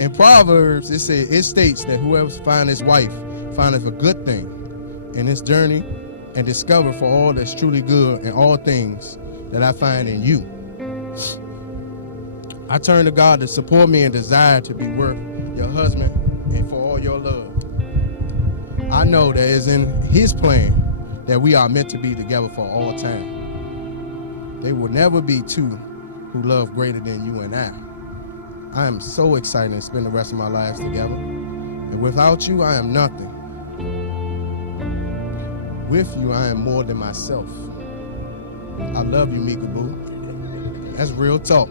In Proverbs, it states that whoever finds his wife findeth a good thing in his journey and discover for all that's truly good and all things that I find in you. I turn to God to support me and desire to be worth your husband and for all your love. I know that it's in his plan that we are meant to be together for all time. There will never be two who love greater than you and I. I am so excited to spend the rest of my lives together. And without you, I am nothing. With you, I am more than myself. I love you, Mika Boo. That's real talk.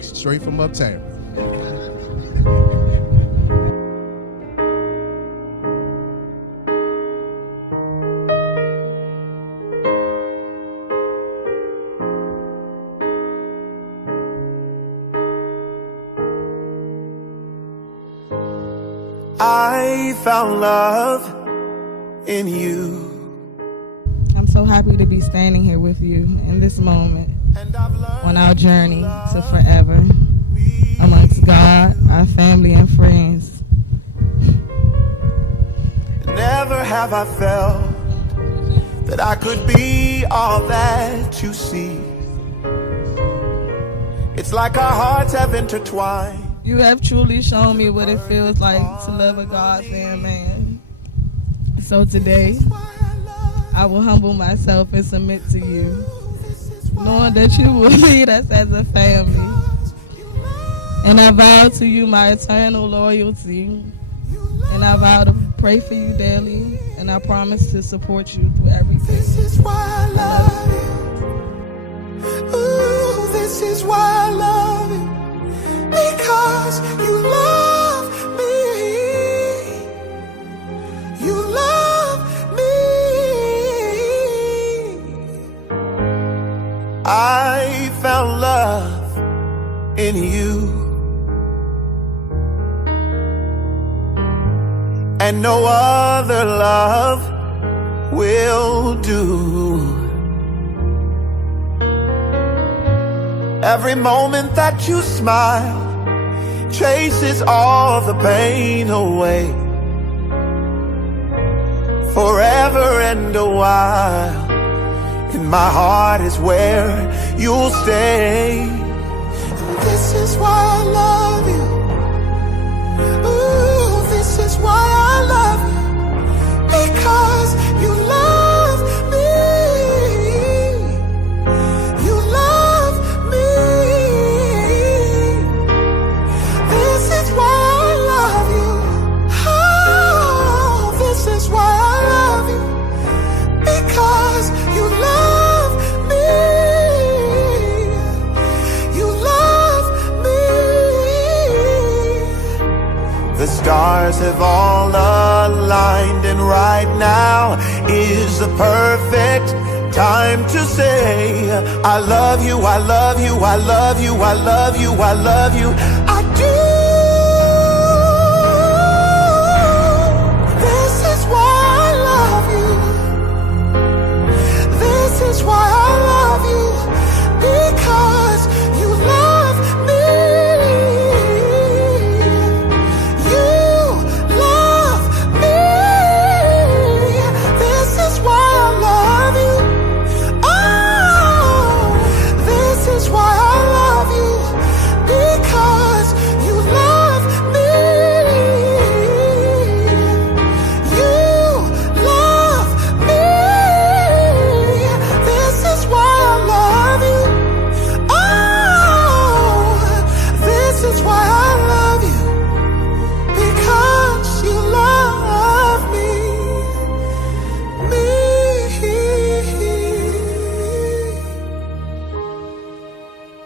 Straight from uptown. I found love in you. I'm so happy to be standing here with you in this moment on our journey to forever amongst God, our family, and friends. Never have I felt that I could be all that you see. It's like our hearts have intertwined. You have truly shown me what it feels like to love a God-fearing man. So today, I will humble myself and submit to you, knowing that you will lead us as a family. And I vow to you my eternal loyalty. And I vow to pray for you daily. And I promise to support you through everything. This is why I love you. Ooh, this is why I love you. Because you love me. You love me. I found love in you. And no other love will do. Every moment that you smile chases all the pain away. Forever and a while, in my heart is where you'll stay. And this is why I love you. Ooh, this is why I love you. Because you love me. You love me. This is why I love you. Oh, this is why I love you. Because you love me. You love me. The stars have all aligned, and right now is the perfect time to say I love you, I love you, I love you, I love you, I love you, I do. This is why I love you. This is why I love you. Because you love me. You love me. This is why I love you. Oh, this is why I love you. Because you love me. You love me. This is why I love you. Oh, this is why I love you. Because you love me.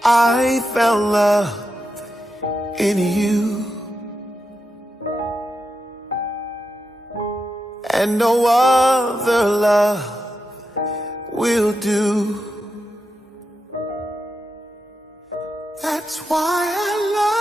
I found love in you. And no other love will do. That's why I love